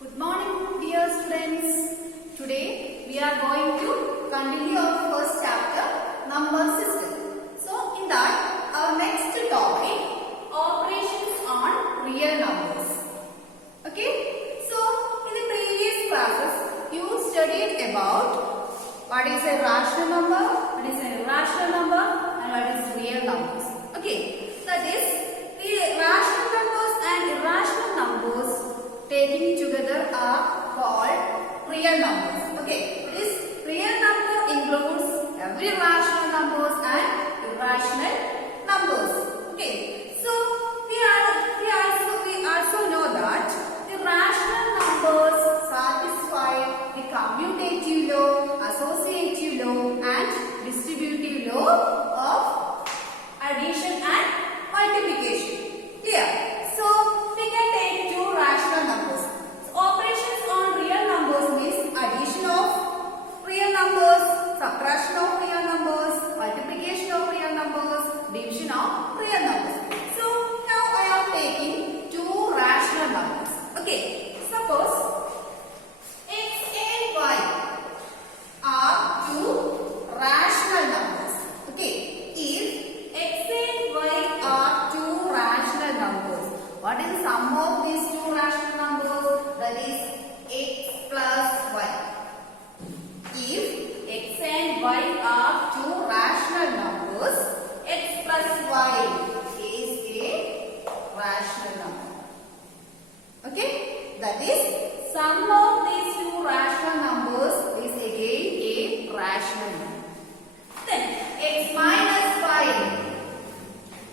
Good morning, dear students. Today we are going to continue our first chapter, number system. So in that, our next topic, operations on real numbers. Okay. So in the previous classes, you studied about what is a rational number, what is an irrational number, and what is real numbers. Okay. That is, the rational numbers and irrational numbers taken together are called real numbers. Okay, this real number includes every rational numbers and irrational numbers. Okay, so we also know that the rational numbers satisfy the commutative law, associative law, and distributive law of addition and multiplication. Clear? So we can take two rational numbers. So operations on real numbers means addition of real numbers, subtraction of real numbers, multiplication of real numbers, division of real numbers. So now I am taking two rational numbers. Okay. Suppose x and y are two rational numbers. Okay. If x and y are two rational numbers, what is the sum of these two rational numbers? That is x plus y. If x and y are two rational numbers, x plus y is a rational number. Okay? That is, sum of these two rational numbers is again a rational number. Then x minus y.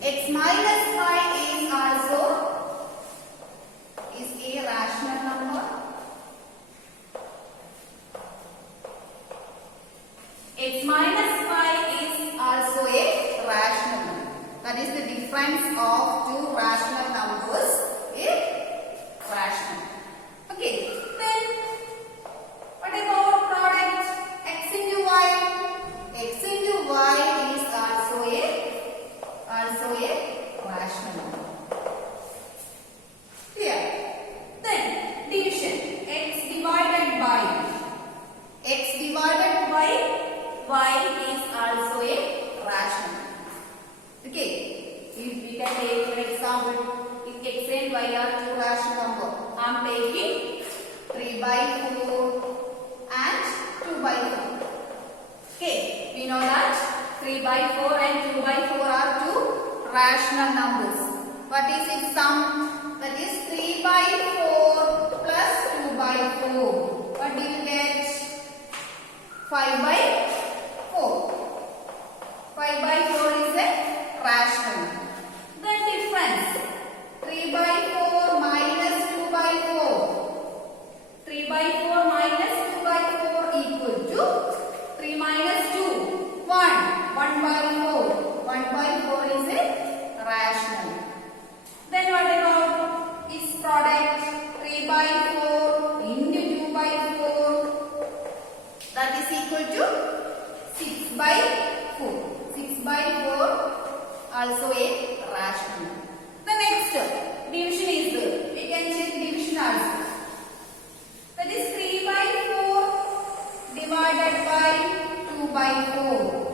X minus y is also a rational number. X minus y is also a rational number. That is the difference of two rational numbers is rational. Okay. Then what about product x into y? X into y is also a rational number. Clear? Then division, x divided by y is also a rational number. Okay. If we can take an example, if x and y are two rational numbers, I am taking 3 by 4 and 2 by 4. Okay. We know that 3 by 4 and 2 by 4 are two rational numbers. What is its sum? That is 3 by 4 plus 2 by 4. What do you get? 5 by 4. 5 by 4 is a rational number. The difference, 3 by 4 minus 2 by 4. 3 by 4 minus 2 by 4 equal to 3 minus 2, 1. 1 by 4. 1 by 4 is a rational number. Then what about its product? 3 by 4 into 2 by 4. That is equal to 6 by 4. 6 by 4 also a rational number. The next division is good. We can check division also. That is 3 by 4 divided by 2 by 4.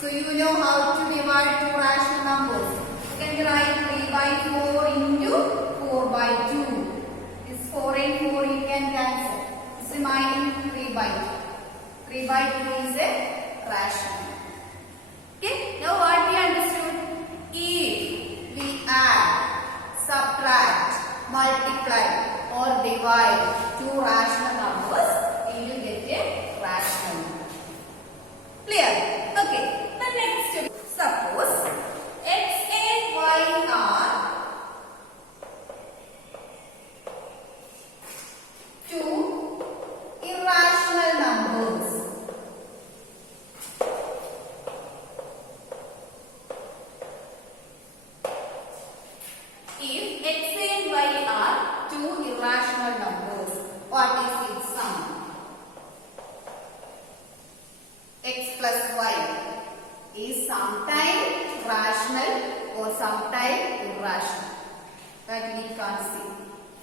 So you know how to divide two rational numbers. You can write 3 by 4 into 4 by 2. This 4 and 4 you can cancel. This remaining 3 by 2. 3 by 2 is a rational number. Okay. Now what we understood? If we add, subtract, multiply or divide two rational numbers, we will get a rational number. Clear? Okay. The next, suppose x and y are two irrational numbers. If x and y are two irrational numbers, what is its sum? X plus y is sometimes rational or sometimes irrational. That we can't see.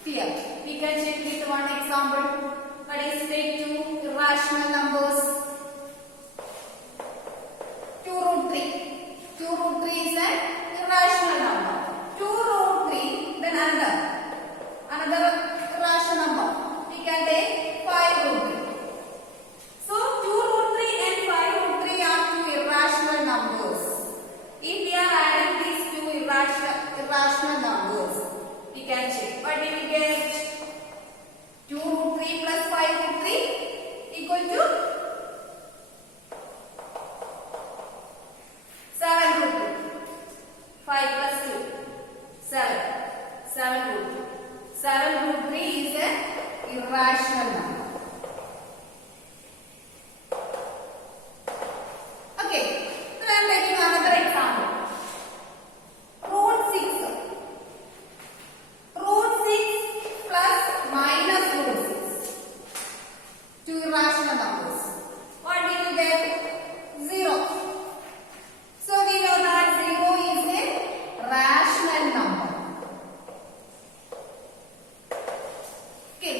Clear? We can check with one example. That is, take two irrational numbers. 2 root 3. 2 root 3 is an irrational number. 2 root 3, then another irrational number. We can take 5 root 3. So 2 root 3 and 5 root 3 are two irrational numbers. If we are adding these two irrational numbers, we can check. What do we get? 2 root 3 plus 5 root 3 equal to 7 root 3. 5 plus 2, 7. 7 root 3. 7 root 3 is an irrational number. Okay, then I am taking another example. Root 6. Root 6 plus minus root 6. Two irrational numbers. What did you get? 0. So we know that 0 is a rational number. Okay.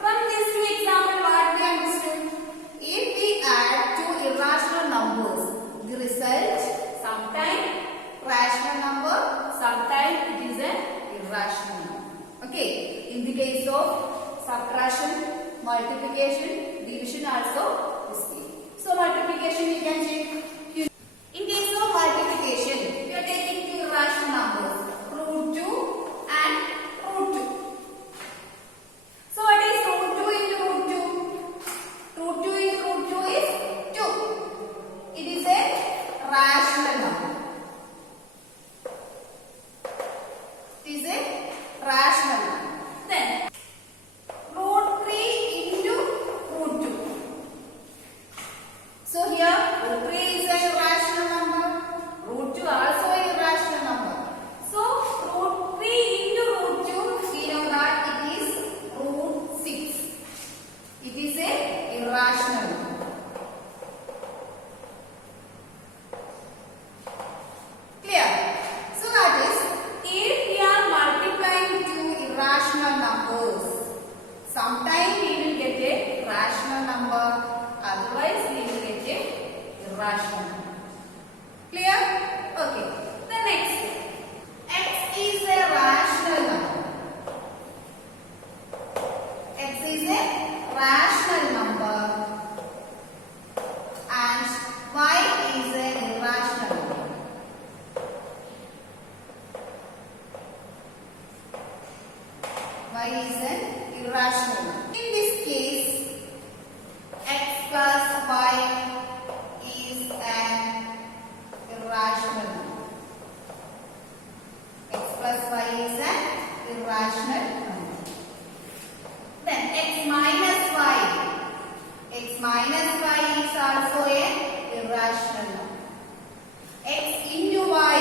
From these two examples, what we understood? If we add two irrational numbers, the result sometimes rational number, sometimes it is an irrational number. Okay. In the case of subtraction, multiplication, division also the same. So multiplication we can check. In case of multiplication, we are taking two irrational numbers, root 2 and root 2. So what is root 2 into root 2? Root 2 into root 2 is 2. It is a rational number. It is a rational number. Then root 3 into root 2. So here root 3 is a irrational number. Root 2 also a irrational number. So root 3 into root 2, we know that it is root 6. It is a irrational number. Clear? So that is, if we are multiplying two irrational numbers, sometimes we will get a rational number, otherwise we will get a irrational number. Clear? Okay. The next, x is a rational number. X is a rational number and y is an irrational number. Y is an irrational number. In this case, x plus y is an irrational number. X plus y is an irrational number. Then x minus y. X minus y is also an irrational number. X into y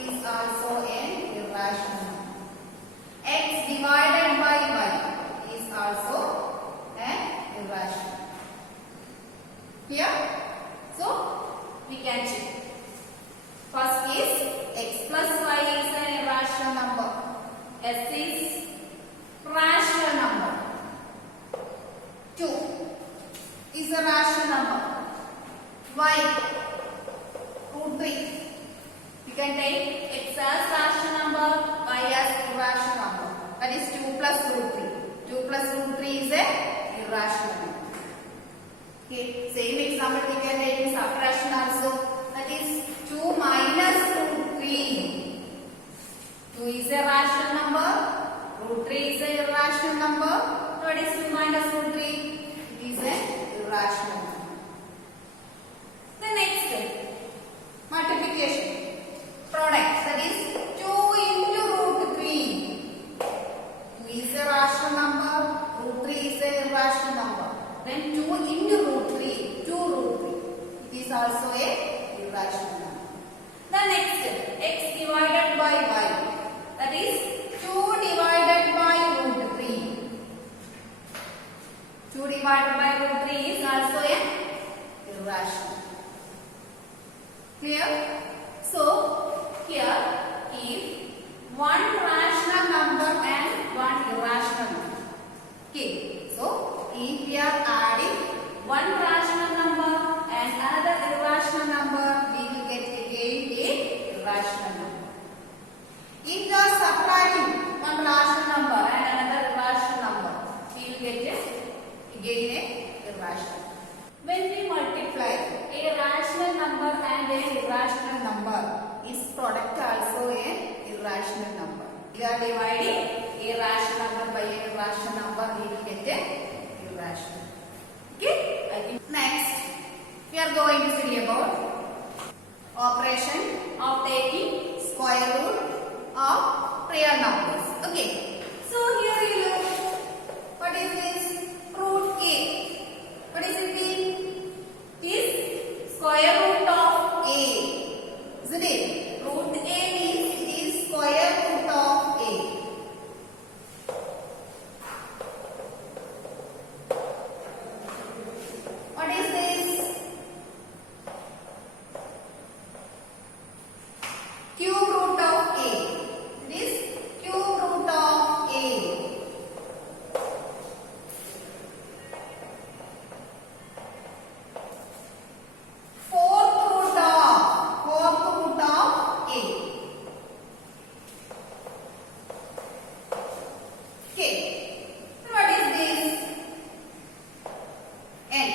is also an irrational number. X divided by y is also an irrational. Here, so we can check. First is x plus y is an irrational number. S is rational number. 2 is a rational number. Y root 3. We can take x as rational number, y as irrational number. That is 2 plus root 3. 2 plus root 3 is a irrational number. Okay, same example we can take in subtraction also. That is 2 minus root 3. 2 is a rational number. Root 3 is a irrational number. What is 2 minus root 3? It is a irrational number. The next step, multiplication. Product. That is 2 into root 3. 2 is a rational number. Root 3 is a irrational number. Then 2 into root 3. 2 root 3. It is also a irrational number. The next step, x divided by y. That is 2 divided by root 3. 2 divided by root 3 is also a irrational. Clear? So, here if one rational number and one irrational If you are subtracting one rational number and another irrational number, we will get again a irrational. When we multiply a rational number and a irrational number, its product also a irrational number. We are dividing a rational number by a irrational number, we will get a irrational. Okay? I think next we are going to study about operation of taking square root of real numbers. Okay. So here you look. What is this? Root a. What is it mean? It is square root of a. Isn't it? Root a means it is square root of a. What is this? Cube root of a. It is cube root of a. Fourth root of a. Okay. What is this? N.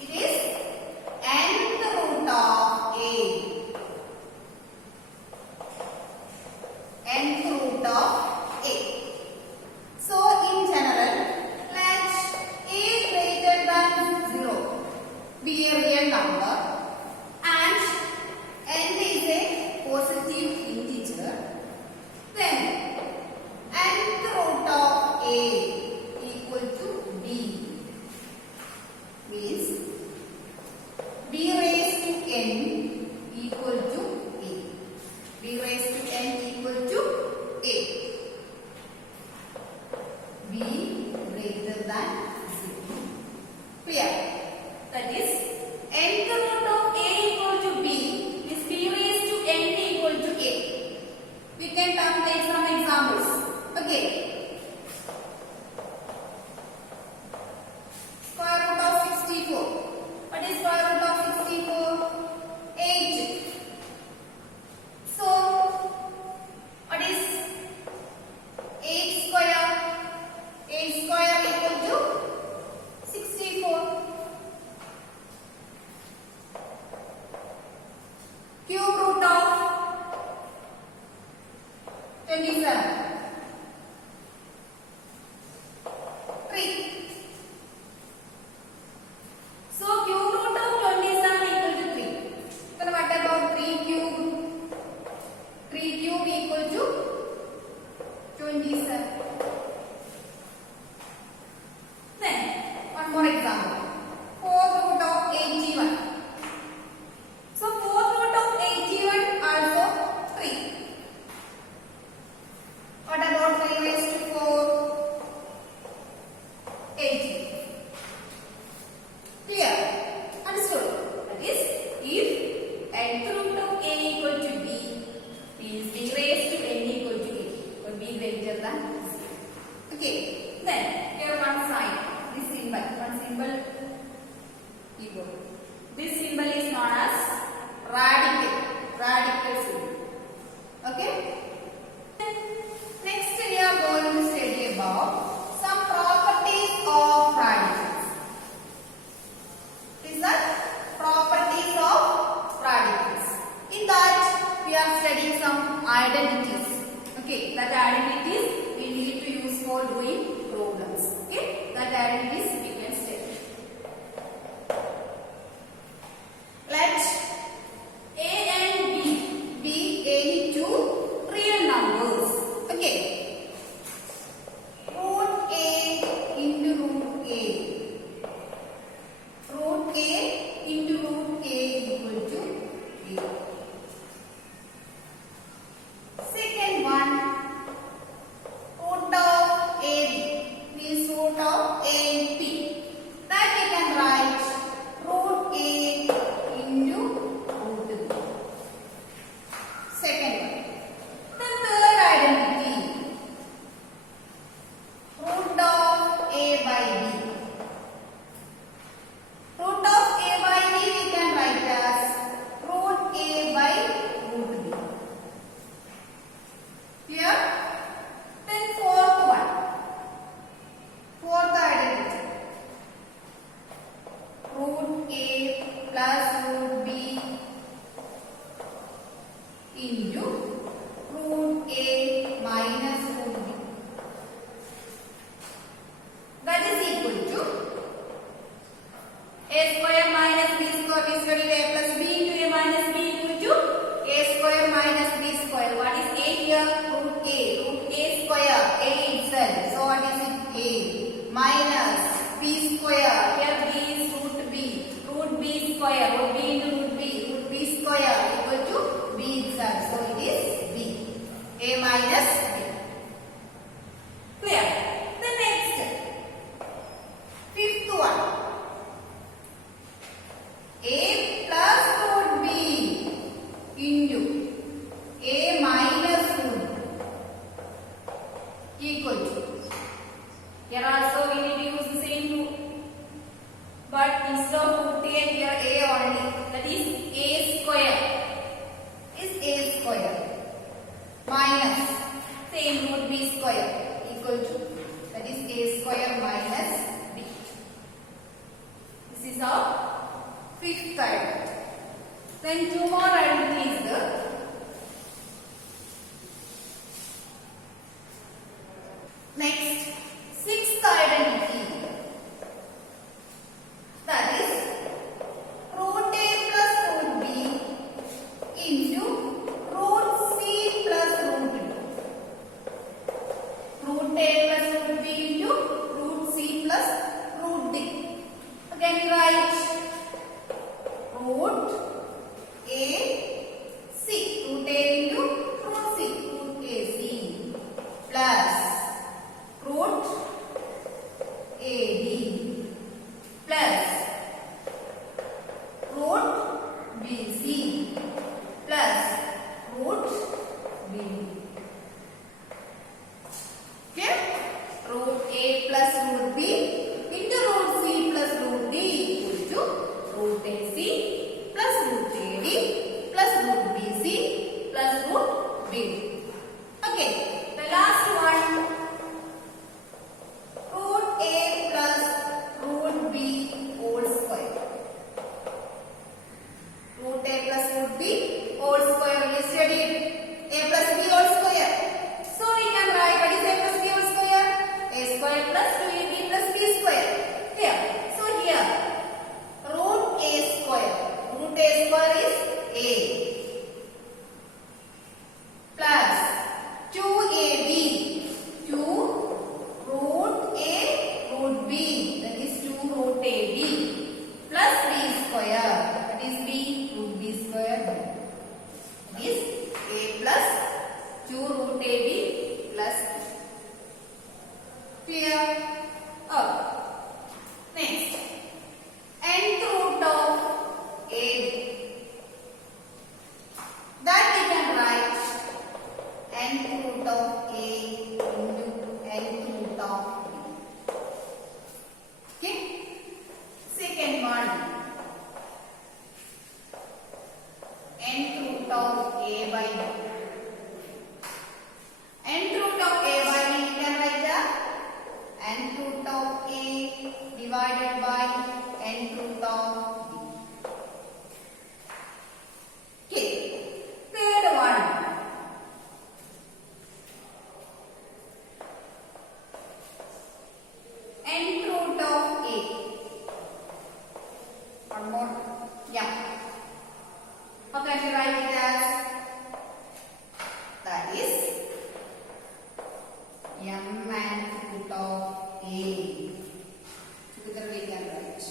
It is nth root of a. Nth root of a. So in general, let a greater than 0 be a real number and n is a positive integer. Then nth root of a equal to b means b raised to n equal to a. b raised to n equal to a. b greater than 0. Clear? That is nth root of a equal to b is b raised to n equal to a. We can take some examples. Okay. Square root of 64. What is square root of 64? 8. So, what is 8 square? 8 square equal to 64. Cube root of 27. 3. So cube root of 27 equal to 3. Then what about 3 cube? 3 cube equal to 27. Then one more example. 4th root of 81. So 4th root of 81 also 3. What about 3 raised to 4? 80. Clear? Understood? That is, if nth root of a equal to b means b raised to n equal to a or b greater than 0. Okay. Then here one sign, this symbol, one symbol equal. This symbol is known as radical symbol. Okay. Next we are going to study about some properties of radicals. These are properties of radicals. In that we are studying some identities. Okay, that identities we need to use for doing problems. Okay, that identities we can study. Let a and b be any two real numbers. Okay. Root a into root a. Root a into root a equal to a. Second one, root of a means root of a and p. A minus root B. That is equal to A square minus B square. We studied A plus B into A minus B into A square minus B square. What is A here? Root A. Root A square. A itself. So what is it? A minus B square. Here B is root B. Root B square. Root B into root B. Root B square equal to B itself. So it is B. A minus B. Clear? The next, fifth one. A plus root B into A minus root equal to. Here also we need to use the same rule. But instead of root A, here A only. That is A square. Is A square. Minus same root B square equal to. That is A square minus B. This is our fifth identity. Then two more identities. Next, sixth identity. That is root A plus root B into root C plus root D. Root A plus root B into root C plus root D. Again we write root A C. Root A into root C. Root A C plus root A B plus root B C plus root B. Okay? Root A plus root B into root C plus root D equal to root AC plus root AD plus root BC plus root BD. Okay, the last one, root A plus root B whole square. Root A plus root B whole square we studied. A plus B whole square. So we can write what is A plus B whole square? A square plus 2AB plus B square. Here. So here, root A square. Root A square is A plus 2AB, 2 root A root B, that is 2 root AB plus B square, that is B root B square, that is A plus 2 root AB plus B. Clear? Oh. Next, nth root of A. That we can write nth root of A into nth root of B. Okay? Second one, nth root of A by B. Nth root of A by B we can write as nth root of A divided by nth root of B. Okay. Third one, nth root of A. One more. Yeah. How can we write it as? That is m nth root of A. Together we can write.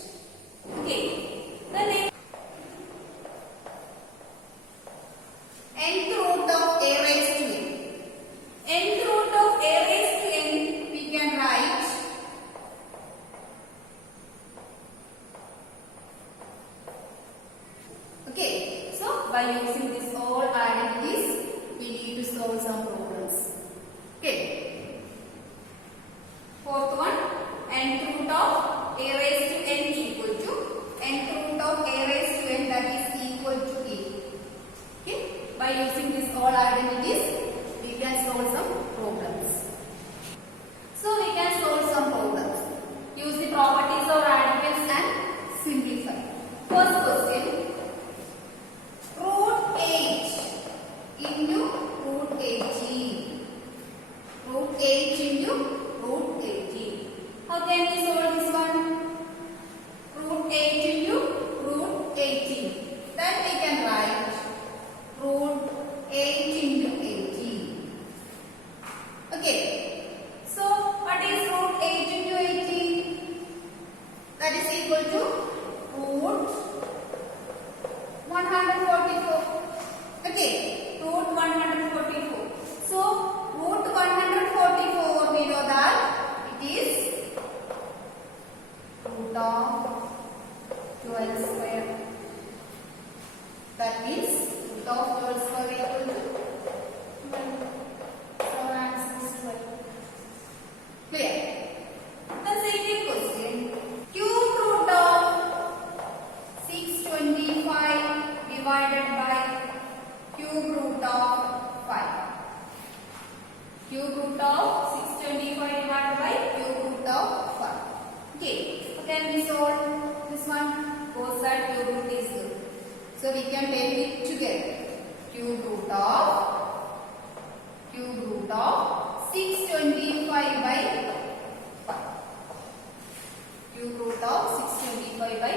Okay. The next, nth root of A raised to n. Nth root of A raised to n we can write okay. So by using this all identities we need to solve some problems. Okay. Fourth one, nth root of A raised to n equal to nth root of A raised to n, that is equal to A. Okay. By using this all identities we can solve some problems. So we can solve some problems. Use the properties of radicals and simplify. First question, root 8 into root 18. How can we solve this one? Root 8 into root 18. Then we can write root 8 into 18. Okay. So what is root 8 into 18? That is equal to root 144. Okay. Root 144. So root 144, we know that it is root of 12 square. That means root of 12 square equal to 12. So our answer is 12. Clear? The second question. Cube root of 625 divided by cube root of 5. Cube root of 625 divided by cube root of 5. Okay. How can we solve this one? Both side cube root is good. So we can take it together. Cube root of 625 by 5. Cube root of 625 by 5.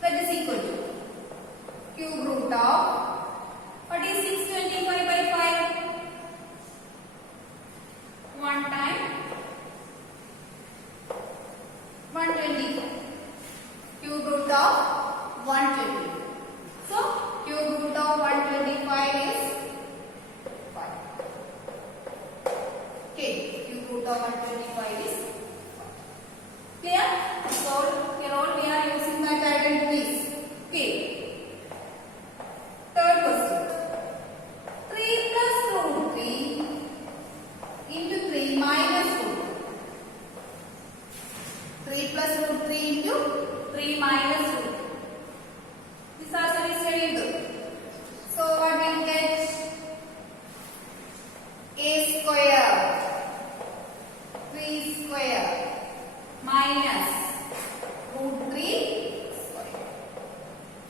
That is equal to cube root of, what is 625 by 5? 1 time 120. Cube root of 120. So cube root of 125 is 5. Okay, cube root of 125 is 5. Clear? So here all we are using that identities. Okay. Third question. 3 plus root 3 into 3 minus root 3 plus root 3 into 3 minus root. This also we studied. So what we get? A square 3 square minus root 3 square.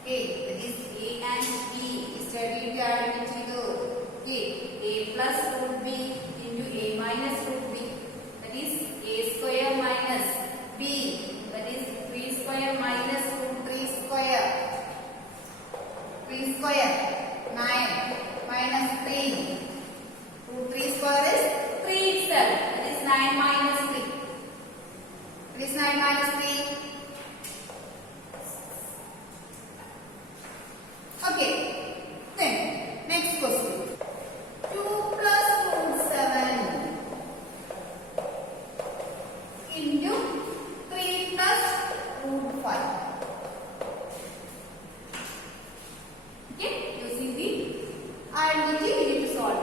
Okay, that is A and B. We studied the identity though. Okay, A plus root B into A minus root B. That is A square minus B. That is 3 square minus root 3 square. 3 square 9 minus 3. Root 3 square is 3 itself. That is 9 minus 3. It is 9 minus 3. Okay. Then next question. 2 plus root 7 into 3 plus root 5. Okay, using the identity we need to solve it.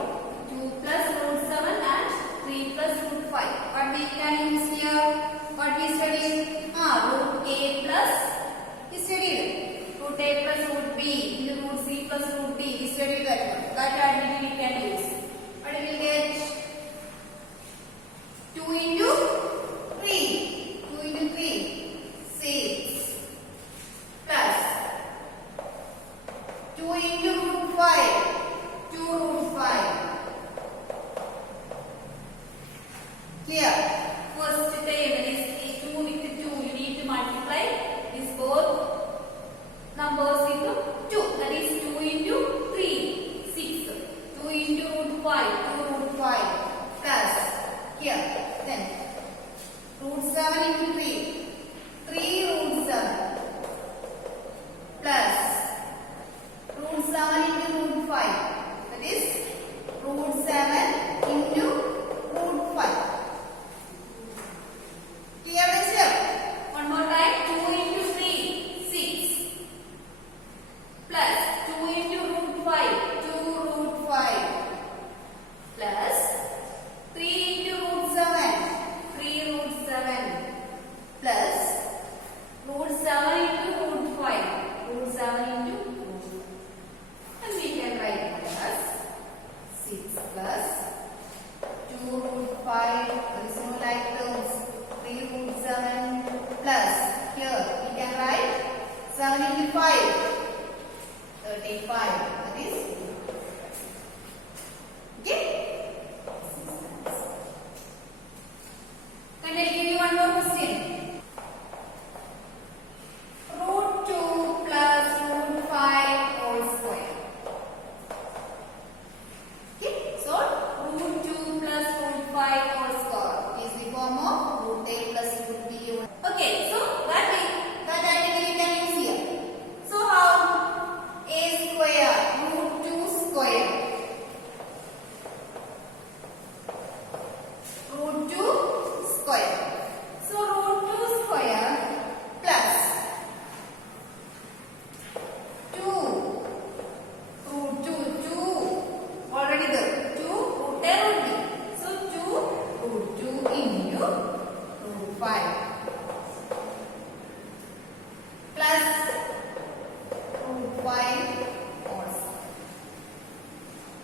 2 plus root 7 and 3 plus root 5. What we can use here? What we studied? Root A plus, we studied root A plus root B into root C plus root D. We studied that one. That identity we can use. What we will get? 2 into 3. 2 into 3. 6. Plus 2 into root 5. 2 root 5. Clear? First term, that is 2 with 2. You need to multiply these both numbers into 2. That is 2 into 3. 6. 2 into root 5. 2 root 5. Plus. Here. Then. Root 7 into 3. 3 root 7. Plus. Root 7 into root 5. That is root 7 into root 5. Clear this here? One more time. 2 into 3. 6. Plus 2 into root 5. 2 root 5.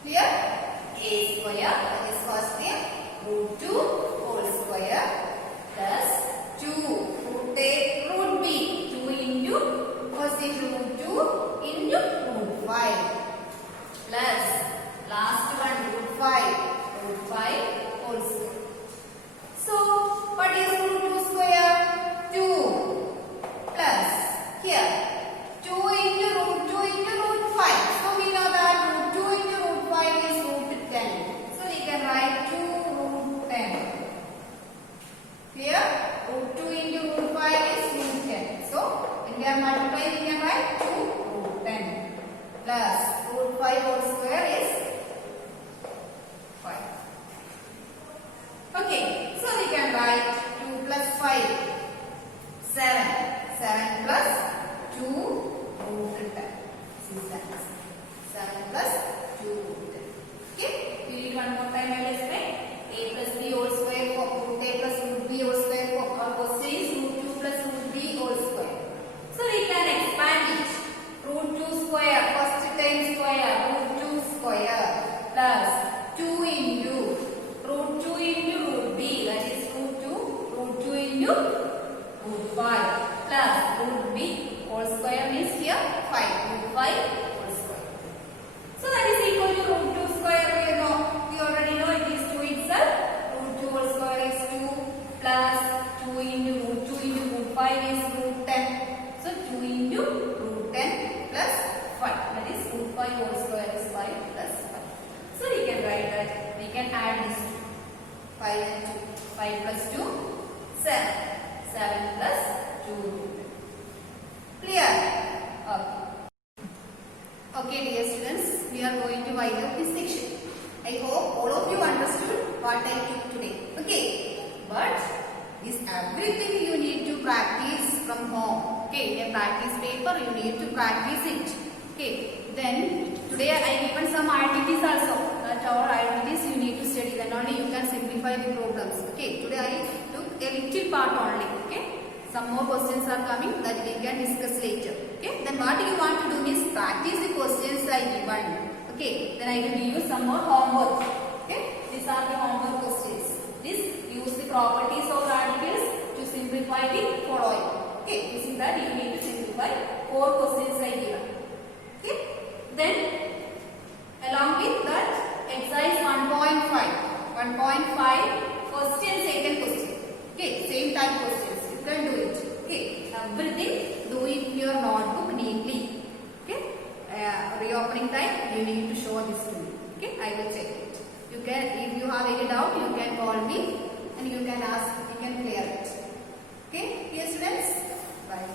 Clear? A square, that is first thing, root 2 whole square plus 2 root B. 2 into, first is root 2 into root 5 plus last one root 5 whole square. So, what is root 2 square? 2 plus here 2 into root 5. So, we know that root 2 into root 5 is root 10. So, we can write 2 root 10. Clear? Root 2 into root 5 is root 10. So, when we are multiplying, we can write 2 root 10 plus root 5 whole square is 5. Okay, so we can write 2 plus 5, 7. 7 plus 2 root 10. This is the answer. 7 plus 2 root 10. Okay, we read one more time. I will explain. A plus B whole square for root A plus root B whole square for our question is root 2 plus root B whole square. So we can expand it. Root 2 square, first time square, root 2 square plus 2 into root 2 into root B, that is root 2 into root 5 plus root B whole square means here 5, root 5 whole square. So that is equal to root 2 square. We already know it is 2 itself. Root 2 whole square is 2 plus 2 into root 5 is root 10. So 2 into root 10 plus 5. That is root 5 whole square is 5 plus 5. So we can write that. We can add this 5 and 2. 5 plus 2, 7. 7 plus 2. Clear? Okay. Okay, dear students, we are going to wind up this section. I hope all of you understood what I took today. Okay, but this everything you need to practice from home. Okay, a practice paper you need to practice it. Okay, then today I given some identities also. That all identities you need to study. Then only you can simplify the problems. Okay, today I took a little part only. Okay. Some more questions are coming that we can discuss later. Okay. Then what you want to do is practice the questions I given. Okay. Then I will give you some more homework. Okay. These are the homework questions. This use the properties of radicals to simplify the following. Okay. Using that you need to simplify 4 questions I given. Okay. Then along with that exercise 1.5. 1.5 first and second question. Okay. Same type questions. You can do it. Okay, everything do it in your notebook neatly. Okay, reopening time you need to show this to me. Okay, I will check it. You can, if you have any doubt, you can call me and you can ask. You can clear it. Okay, dear students, bye.